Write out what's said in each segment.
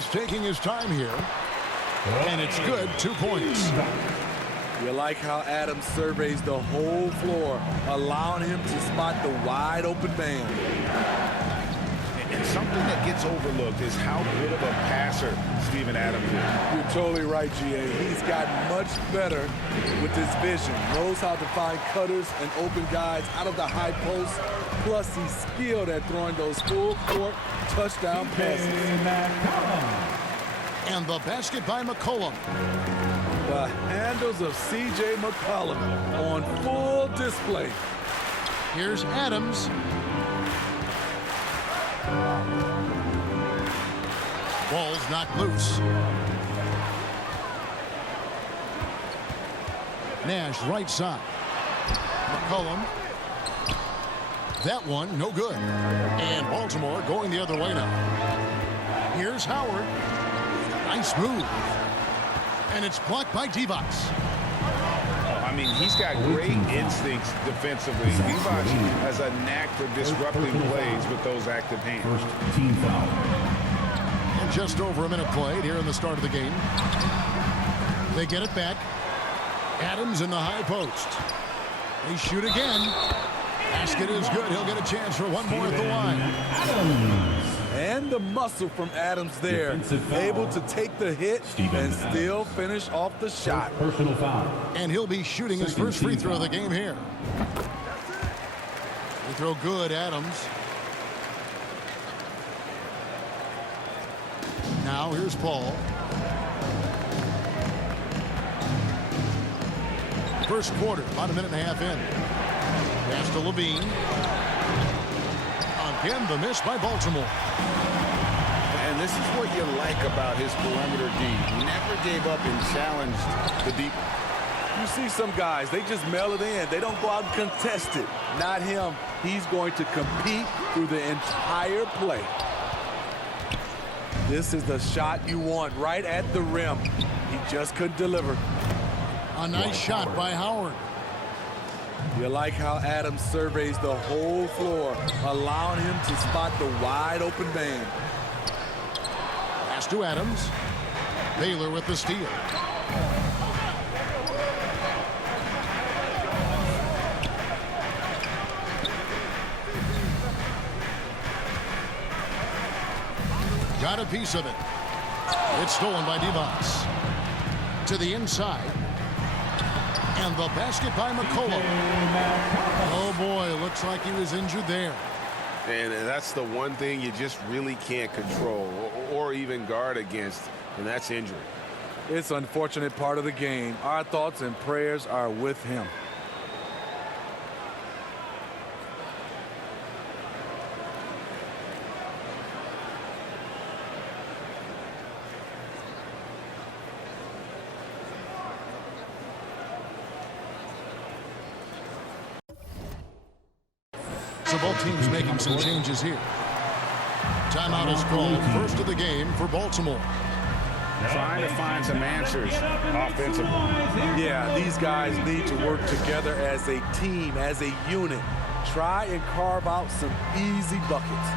Adams taking his time here. And it's good, 2 points. You like how Adams surveys the whole floor, allowing him to spot the wide open man. And something that gets overlooked is how good of a passer Steven Adams is. You're totally right, GA. He's gotten much better with his vision. Knows how to find cutters and open guys out of the high post. Plus, he's skilled at throwing those full-court touchdown passes. And the basket by McCollum. The handles of C.J. McCollum on full display. Here's Adams. Ball's knocked loose. Nash right side. McCollum. That one no good. And Baltimore going the other way now. Here's Howard. Nice move. And it's blocked by Divac. I mean, he's got great instincts defensively. Divac has a knack for disrupting plays with those active hands. First team foul. And just over a minute played here in the start of the game. They get it back. Adams in the high post. They shoot again. Basket is good. He'll get a chance for one more at the line. And the muscle from Adams there, able to take the hit and still finish off the shot. Personal foul. And he'll be shooting his first free throw of the game here. Free throw good, Adams. Now here's Paul. First quarter, about a minute and a half in. Pass to Levine. Again, the miss by Baltimore. And this is what you like about his perimeter D. He never gave up and challenged the deep. You see some guys, they just mail it in. They don't go out and contest it. Not him. He's going to compete through the entire play. This is the shot you want right at the rim. He just couldn't deliver. A nice shot by Howard. You like how Adams surveys the whole floor, allowing him to spot the wide open man. Pass to Adams. Baylor with the steal. Got a piece of it. It's stolen by Divac. To the inside. And the basket by McCollum. Oh boy, looks like he was injured there. And that's the one thing you just really can't control or even guard against, and that's injury. It's an unfortunate part of the game. Our thoughts and prayers are with him. So both teams making some changes here. Timeout is called, first of the game for Baltimore. Trying to find some answers offensively. Yeah, these guys need to work together as a team, as a unit. Try and carve out some easy buckets.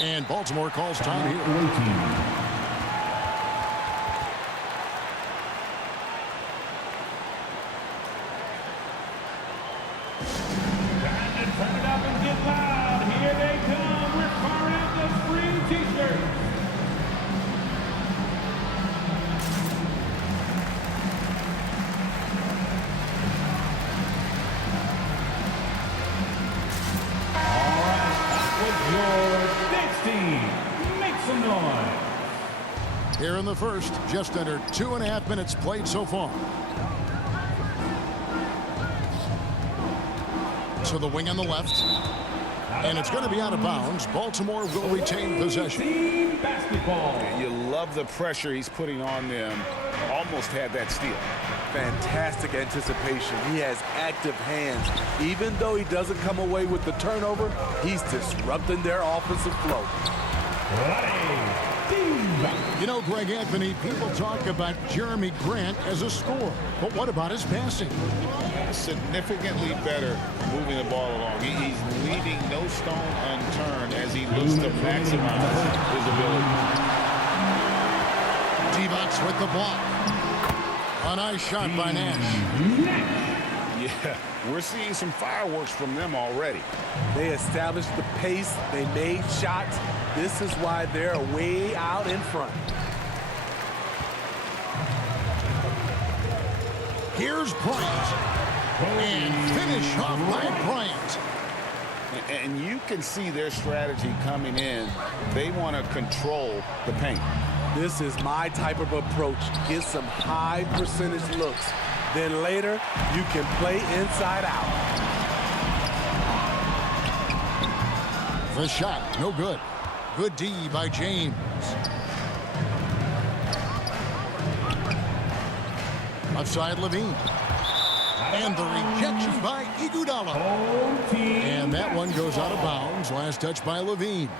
And Baltimore calls time here. Time to turn it up and get loud. Here they come. We're firing up the spring t-shirts. Here in the first, just under 2.5 minutes played so far. To the wing on the left. And it's going to be out of bounds. Baltimore will retain possession. Basketball. You love the pressure he's putting on them. Almost had that steal. Fantastic anticipation. He has active hands. Even though he doesn't come away with the turnover, he's disrupting their offensive flow. You know, Greg Anthony, people talk about Jeremy Grant as a scorer, but what about his passing? Significantly better moving the ball along. He's leaving no stone unturned as he looks to maximize his ability. Divac with the block. A nice shot by Nash. Yeah, we're seeing some fireworks from them already. They established the pace. They made shots. This is why they're way out in front. Here's Bryant. And finish off by Bryant. And you can see their strategy coming in. They want to control the paint. This is my type of approach. Get some high percentage looks. Then later, you can play inside out. The shot, no good. Good D by James. Outside Levine. And the rejection by Iguodala. And that one goes out of bounds. Last touch by Levine.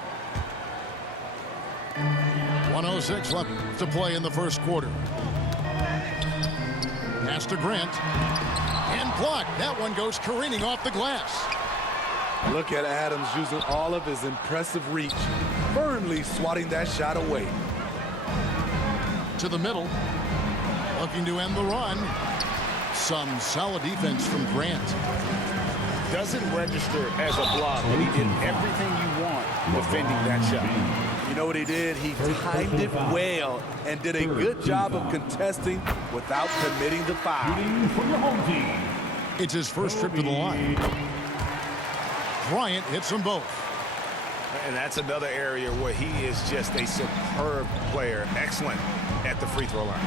1:06 left to play in the first quarter. Pass to Grant. And blocked. That one goes careening off the glass. Look at Adams using all of his impressive reach, firmly swatting that shot away. To the middle. Looking to end the run. Some solid defense from Grant. Doesn't register as a block, but he did everything you want defending that shot. You know what he did? He timed it well and did a good job of contesting without committing the foul. It's his first trip to the line. Bryant hits them both. And that's another area where he is just a superb player. Excellent at the free throw line.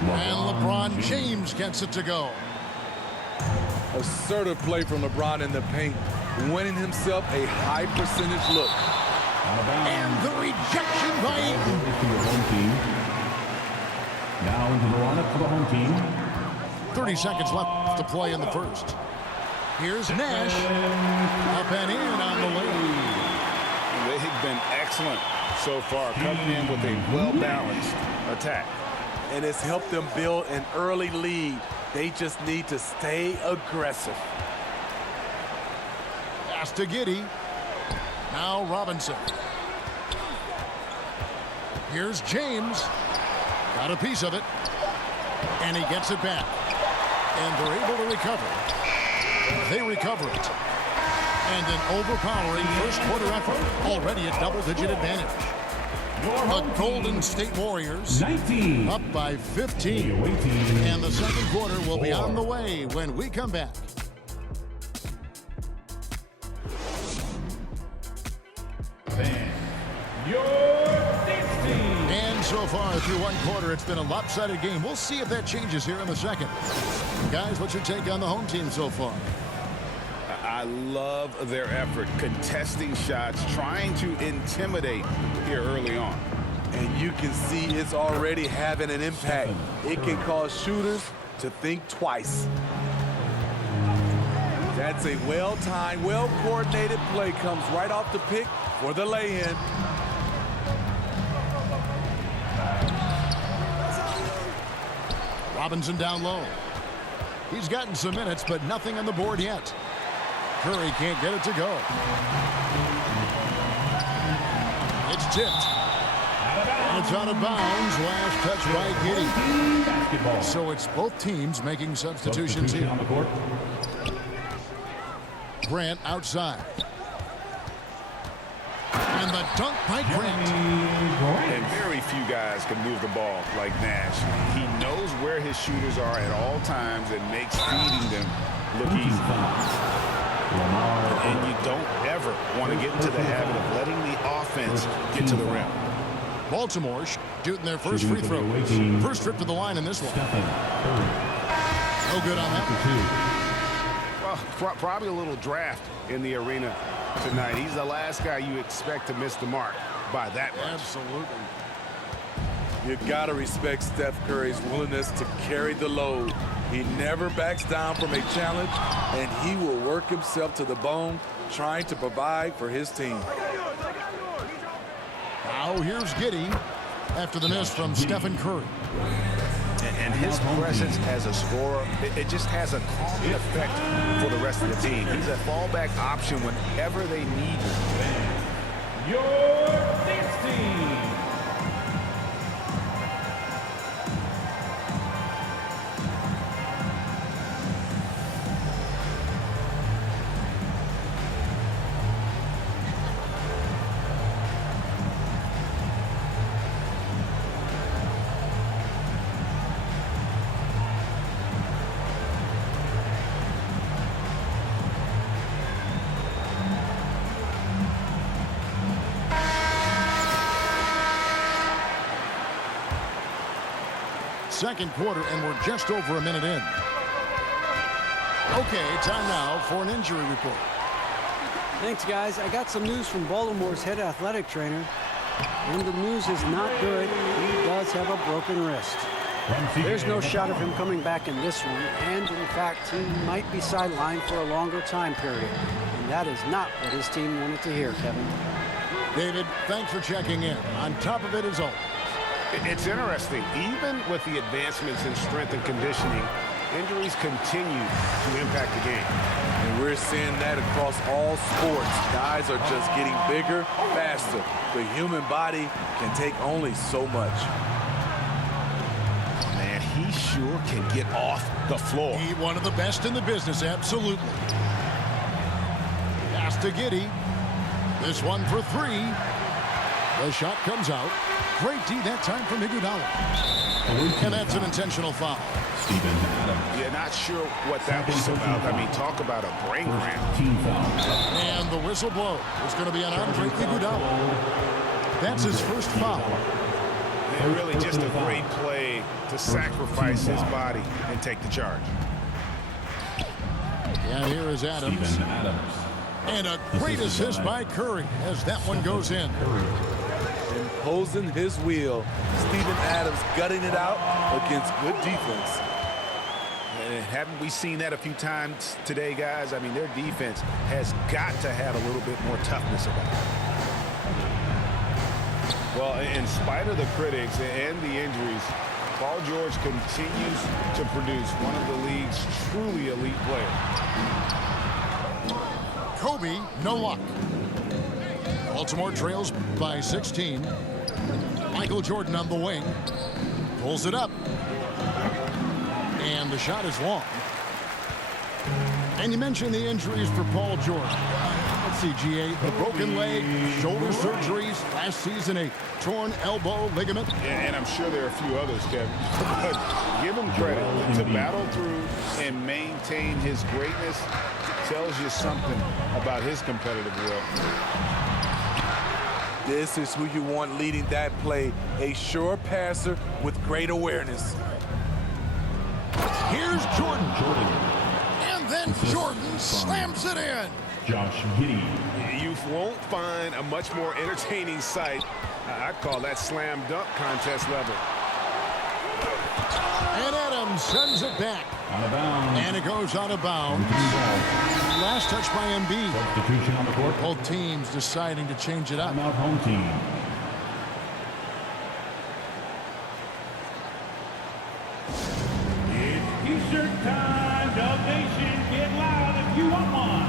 And LeBron James gets it to go. Assertive play from LeBron in the paint, winning himself a high percentage look. And the rejection by Ayton. Now into the lineup for the home team. 30 seconds left to play in the first. Here's Nash. Up and in on the lead. They've been excellent so far, coming in with a well-balanced attack. And it's helped them build an early lead. They just need to stay aggressive. Pass to Giddey. Now Robinson. Here's James. Got a piece of it. And he gets it back. And they're able to recover. They recover it. And an overpowering first quarter effort. Already a double-digit advantage. The Golden State Warriors 19. up by 15. And the second quarter will be on the way when we come back. And so far through one quarter, it's been a lopsided game. We'll see if that changes here in the second. Guys, what's your take on the home team so far? I love their effort, contesting shots, trying to intimidate here early on. And you can see it's already having an impact. It can cause shooters to think twice. That's a well-timed, well-coordinated play. Comes right off the pick for the lay-in. Robinson down low. He's gotten some minutes, but nothing on the board yet. Curry can't get it to go. It's tipped. And it's out of bounds. Last touch by Giddey. So it's both teams making substitutions here. On the court. Grant outside. And the dunk by Grant. And very few guys can move the ball like Nash. He knows where his shooters are at all times and makes feeding them look easy. And you don't ever want to get into the habit of letting the offense get to the rim. Baltimore shooting their first free throw. First trip to the line in this one. No good on that. Well, probably a little draft in the arena tonight. He's the last guy you expect to miss the mark by that much. Absolutely. You gotta respect Steph Curry's willingness to carry the load. He never backs down from a challenge, and he will work himself to the bone trying to provide for his team. Now here's Giddey after the miss from Stephen Curry. And his presence as a scorer, it just has a calming effect for the rest of the team. He's a fallback option whenever they need him. Your next team. Second quarter, and we're just over a minute in. Okay, time now for an injury report. Thanks, guys. I got some news from Baltimore's head athletic trainer, and the news is not good. He does have a broken wrist. There's no shot of him coming back in this one, and in fact, he might be sidelined for a longer time period. And that is not what his team wanted to hear, Kevin. David, thanks for checking in. On top of it is all. It's interesting. Even with the advancements in strength and conditioning, injuries continue to impact the game. And we're seeing that across all sports. Guys are just getting bigger, faster. The human body can take only so much. Man, he sure can get off the floor. He one of the best in the business, absolutely. Pass to Giddey. This one for three. The shot comes out. Great D that time from Iguodala. And that's an intentional foul. Steven Adams. Yeah, not sure what that was about. I mean, talk about a brain cramp. Team foul. And the whistle blow is going to be on Andre Iguodala. That's his first foul. And really just a great play to sacrifice his body and take the charge. And here is Adams. Steven Adams. And a great assist by Curry as that one goes in. Imposing his will. Steven Adams gutting it out against good defense. And haven't we seen that a few times today, guys? I mean, their defense has got to have a little bit more toughness about it. Well, in spite of the critics and the injuries, Paul George continues to produce one of the league's truly elite players. Kobe, no luck. Baltimore trails by 16. Michael Jordan on the wing. Pulls it up. And the shot is long. And you mentioned the injuries for Paul George. Let's see, GA, the broken leg, shoulder surgeries, last season a torn elbow ligament. And I'm sure there are a few others, Kevin. But give him credit to battle through and maintain his greatness. Tells you something about his competitive will. This is who you want leading that play. A sure passer with great awareness. Here's Jordan. And then Jordan slams it in. Josh Giddey. You won't find a much more entertaining sight. I'd call that slam dunk contest level. And Adams sends it back. Out of bounds. And it goes out of bounds. Last touch by Embiid. Substitution on the court. Both teams deciding to change it up. Timeout home team. It's T-shirt time. Dub Nation, get loud if you want one.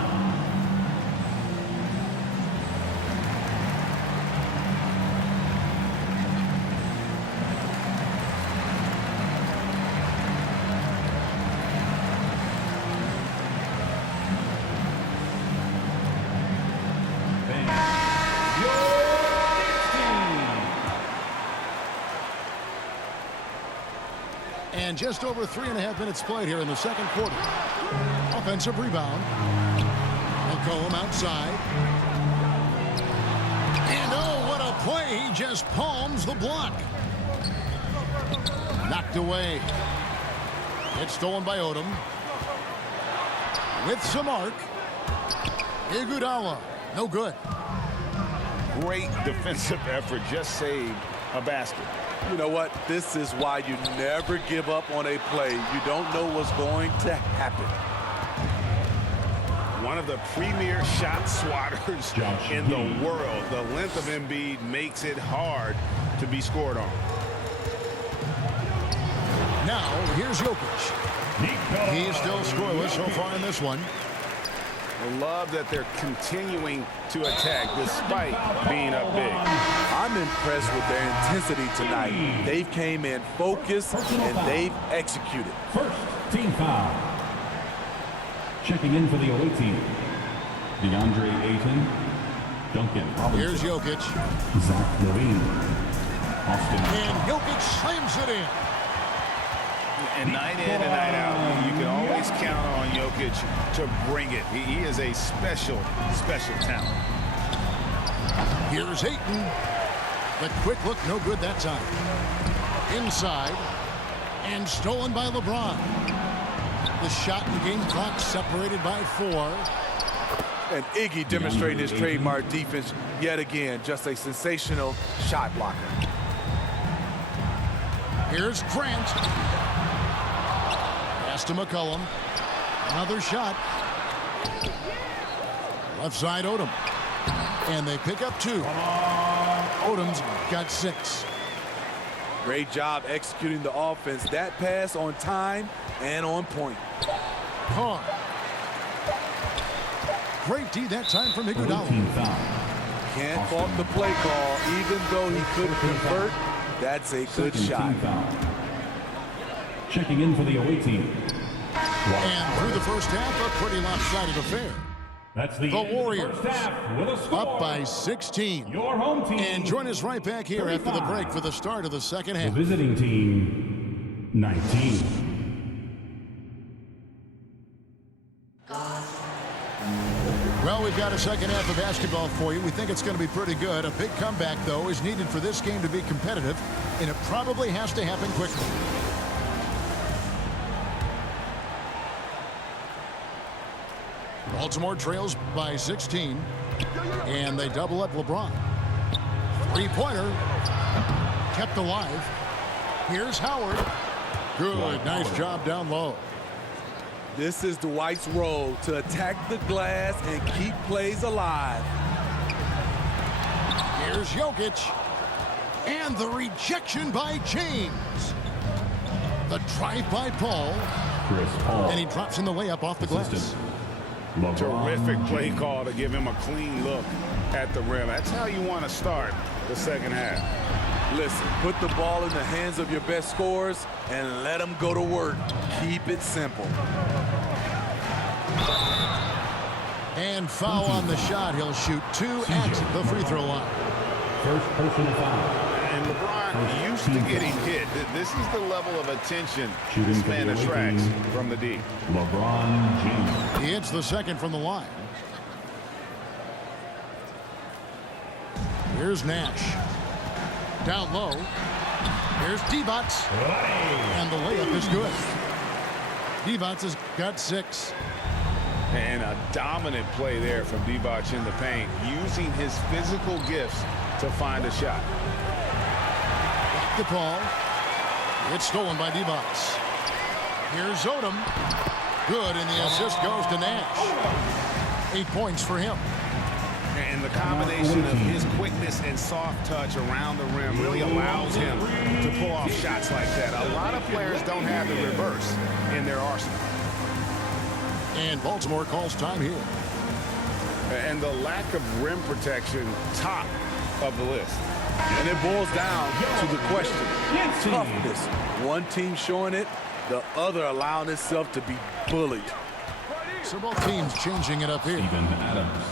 And just over 3.5 minutes played here in the second quarter. Offensive rebound. McCollum outside. And oh, what a play. He just palms the block. Knocked away. It's stolen by Odom. With some arc. Iguodala. No good. Great defensive effort. Just saved a basket. You know what? This is why you never give up on a play. You don't know what's going to happen. One of the premier shot swatters Josh in the Giddey. world. The length of Embiid makes it hard to be scored on. Now, here's Jokic. He's still scoreless so far in this one. I love that they're continuing to attack despite being up big. I'm impressed with their intensity tonight. They've came in focused and they've executed. First team foul. Checking in for the away team. DeAndre Ayton. Duncan Robinson. Here's Jokic. Zach Levine. Austin. And Jokic slams it in. And night in and night out, you can always count on Jokic to bring it. He is a special, special talent. Here's Ayton. The quick look, no good that time. Inside. And stolen by LeBron. The shot and game clock separated by 4. And Iggy demonstrating his trademark defense yet again. Just a sensational shot blocker. Here's Grant. Pass to McCollum. Another shot. Left side Odom. And they pick up 2. Odom's got 6. Great job executing the offense. That pass on time and on point. Carr. Great D that time from Iguodala. Team foul. Can't fault the play call. Even though he couldn't convert, that's a good Second shot. team foul. Checking in for the away team. And through the first half, a pretty lopsided affair. That's the Warriors first half with a score. Up by 16. Your home team. And join us right back here after the break for the start of the second The half. visiting team, 19. Well, we've got a second half of basketball for you. We think it's going to be pretty good. A big comeback, though, is needed for this game to be competitive, and it probably has to happen quickly. Baltimore trails by 16, and they double up LeBron. Three-pointer kept alive. Here's Howard. Good, nice job down low. This is Dwight's role, to attack the glass and keep plays alive. Here's Jokic. And the rejection by James. The drive by Paul. Chris Paul. And he drops in the layup off the glass. Assistant, LeBron Terrific play James. call to give him a clean look at the rim. That's how you want to start the second half. Listen, put the ball in the hands of your best scorers and let them go to work. Keep it simple. And foul on the shot. He'll shoot 2 at the free throw line. First personal foul. And LeBron used to getting hit. This is the level of attention Shooting this for man the away attracts team. from the D. LeBron James. He hits the second from the line. Here's Nash. Down low. Here's Divac. And the layup is good. Divac has got 6. And a dominant play there from Divac in the paint, using his physical gifts to find a shot. Back to Paul. It's stolen by Divac. Here's Odom. Good, and the assist goes to Nash. 8 points for him. And the combination of his quickness and soft touch around the rim really allows him to pull off shots like that. A lot of players don't have the reverse in their arsenal. And Baltimore calls time here. And the lack of rim protection, top of the list. And it boils down to the question. Toughness. One team showing it, the other allowing itself to be bullied. So both teams changing it up here. Steven Adams.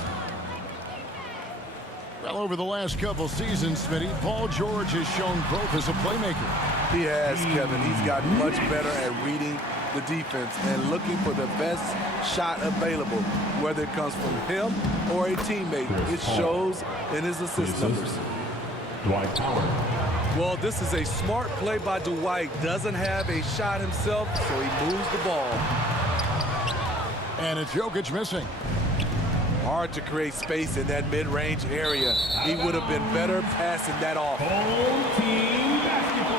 Well, over the last couple seasons, Smitty, Paul George has shown growth as a playmaker. He has, Kevin. He's gotten much better at reading the defense and looking for the best shot available, whether it comes from him or a teammate. It shows in his assist numbers. Dwight Howard. Well, this is a smart play by Dwight. Doesn't have a shot himself, so he moves the ball. And it's Jokic missing. Hard to create space in that mid-range area. He would have been better passing that off. Home team basketball.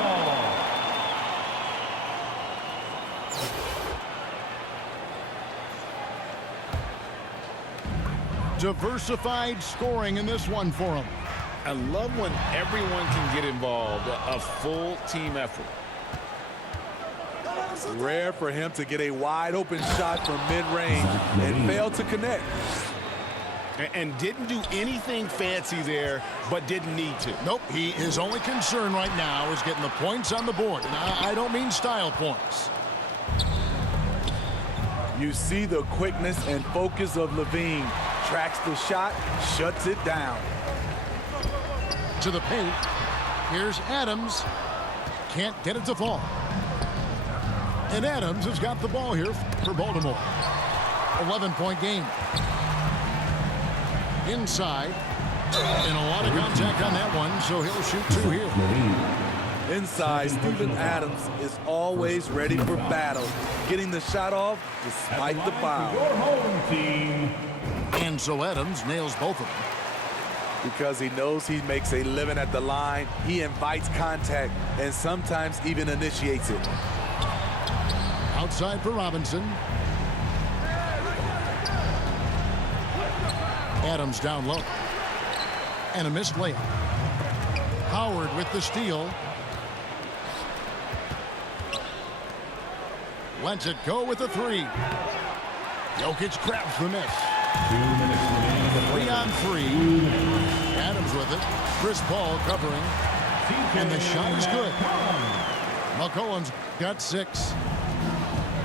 diversified scoring in this one for him. I love when everyone can get involved, a full team effort. Rare for him to get a wide open shot from mid-range and fail to connect. And didn't do anything fancy there, but didn't need to. Nope, his only concern right now is getting the points on the board. And I don't mean style points. You see the quickness and focus of LaVine. Tracks the shot, shuts it down. To the paint. Here's Adams. Can't get it to fall. And Adams has got the ball here for Baltimore. 11-point game. Inside. And a lot of contact on that one, so he'll shoot 2 here. Inside, Steven Adams is always ready for battle, getting the shot off despite the foul. Your home team. And so Adams nails both of them. Because he knows he makes a living at the line, he invites contact and sometimes even initiates it. Outside for Robinson. Adams down low. And a missed layup. Howard with the steal. Lets it go with the 3. Jokic grabs the miss. 2 minutes remaining. 3 on 3. Adams with it. Chris Paul covering. And the shot is good. McCollum's got 6.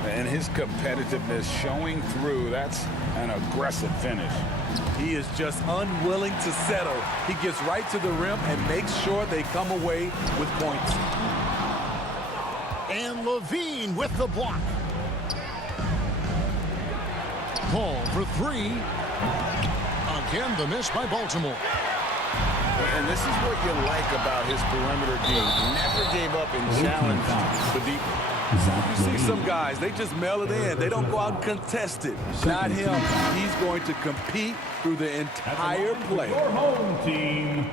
And his competitiveness showing through. That's an aggressive finish. He is just unwilling to settle. He gets right to the rim and makes sure they come away with points. And LaVine with the block. Paul for 3. Again, the miss by Baltimore. And this is what you like about his perimeter D. Never gave up and challenged the deep. You see some guys, they just mail it in. They don't go out and contest it. Not him. He's going to compete through the entire play. Your home team.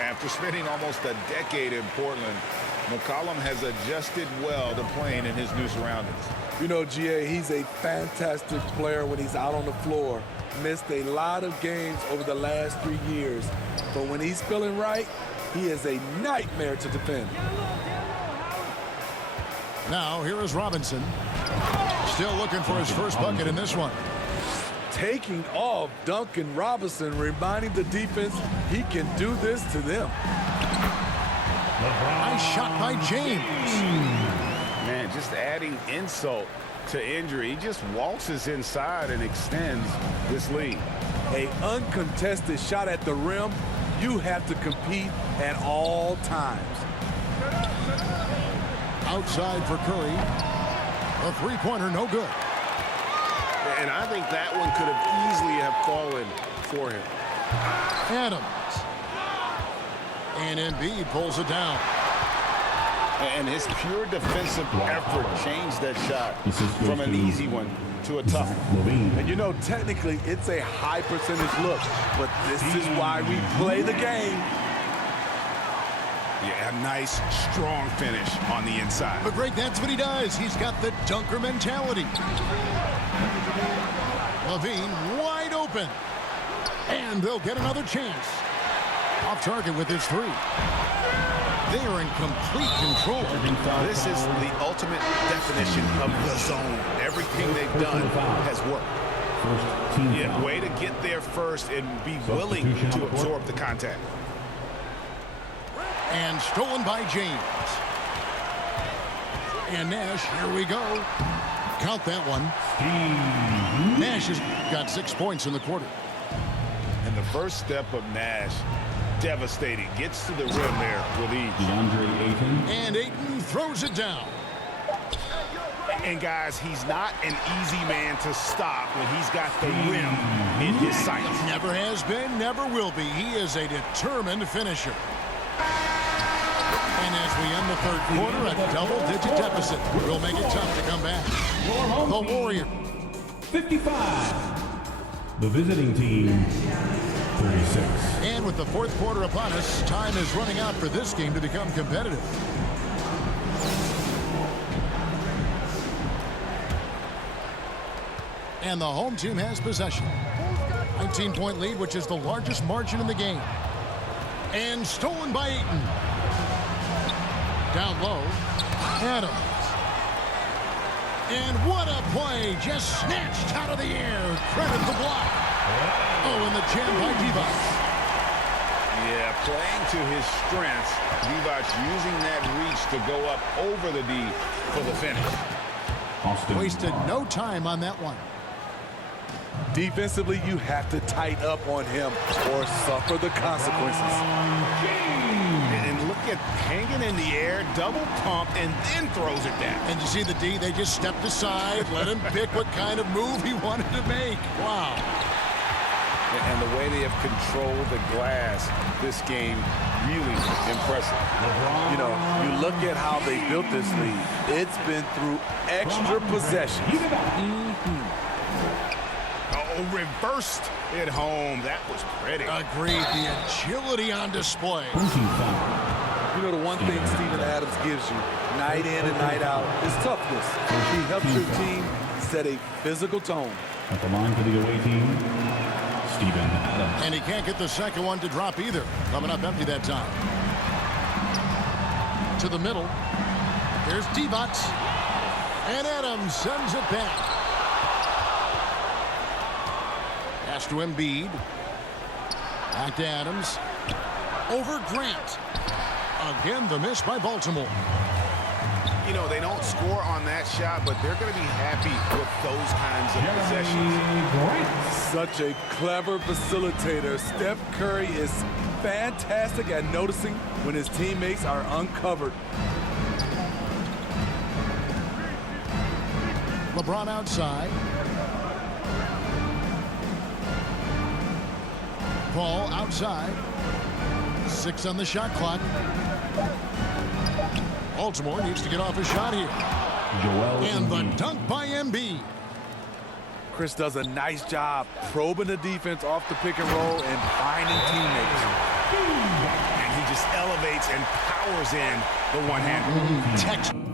After spending almost a decade in Portland, McCollum has adjusted well to playing in his new surroundings. You know, GA, he's a fantastic player when he's out on the floor. Missed a lot of games over the last 3 years. But when he's feeling right, he is a nightmare to defend. Now, here is Robinson. Still looking for his first bucket in this one. Taking off Duncan Robinson, reminding the defense he can do this to them. Nice shot by James. Man, just adding insult to injury. He just waltzes inside and extends this lead. An uncontested shot at the rim, you have to compete at all times. Outside for Curry. A 3-pointer, no good. And I think that one could have easily have fallen for him. Adams. And Embiid pulls it down. And his pure defensive effort changed that shot from an easy one to a tough one. And you know, technically, it's a high percentage look, but this is why we play the game. Yeah, a nice, strong finish on the inside. But Greg, that's what he does. He's got the dunker mentality. LaVine wide open. And they'll get another chance. Off target with his 3. They are in complete control. This is the ultimate definition of the zone. Everything they've done has worked. Yeah, way to get there first and be willing to absorb the contact. And stolen by James. And Nash, here we go. Count that one. Nash has got 6 points in the quarter. And the first step of Nash, devastating. Gets to the rim there with ease. DeAndre Ayton. And Ayton throws it down. And guys, he's not an easy man to stop when he's got the rim in his sights. Never has been, never will be. He is a determined finisher. And as we end the third quarter, a double-digit deficit will make it tough to come back. The Warriors. 55. The visiting team, 36. And with the fourth quarter upon us, time is running out for this game to become competitive. And the home team has possession. 19-point lead, which is the largest margin in the game. And stolen by Ayton. Down low, Adams. And what a play, just snatched out of the air. Credit the block. Oh, and the jam by Divac. Yeah, playing to his strengths. Divac using that reach to go up over the D for the finish. Austin. Wasted no time on that one. Defensively, you have to tighten up on him or suffer the consequences. And look at hanging in the air, double pump, and then throws it down. And you see the D, they just stepped aside, let him pick what kind of move he wanted to make. Wow. And the way they have controlled the glass this game, really impressive. You know, you look at how they built this lead. It's been through extra possessions. Oh, reversed it home. That was pretty. Agreed. The agility on display. You know, the one thing Steven Adams gives you night in and night out is toughness. He helps your team set a physical tone. At the line for the away team, Steven Adams. And he can't get the second one to drop either. Coming up empty that time. To the middle. There's Divac. And Adams sends it back. Pass to Embiid. Back to Adams. Over Grant. Again, the miss by Baltimore. You know, they don't score on that shot, but they're going to be happy with those kinds of possessions. Such a clever facilitator. Steph Curry is fantastic at noticing when his teammates are uncovered. LeBron outside. Paul outside. 6 on the shot clock. Baltimore needs to get off a shot here. Joel And the Embiid. dunk by Embiid. Chris does a nice job probing the defense off the pick and roll and finding teammates. And he just elevates and powers in the one-hander. Texas.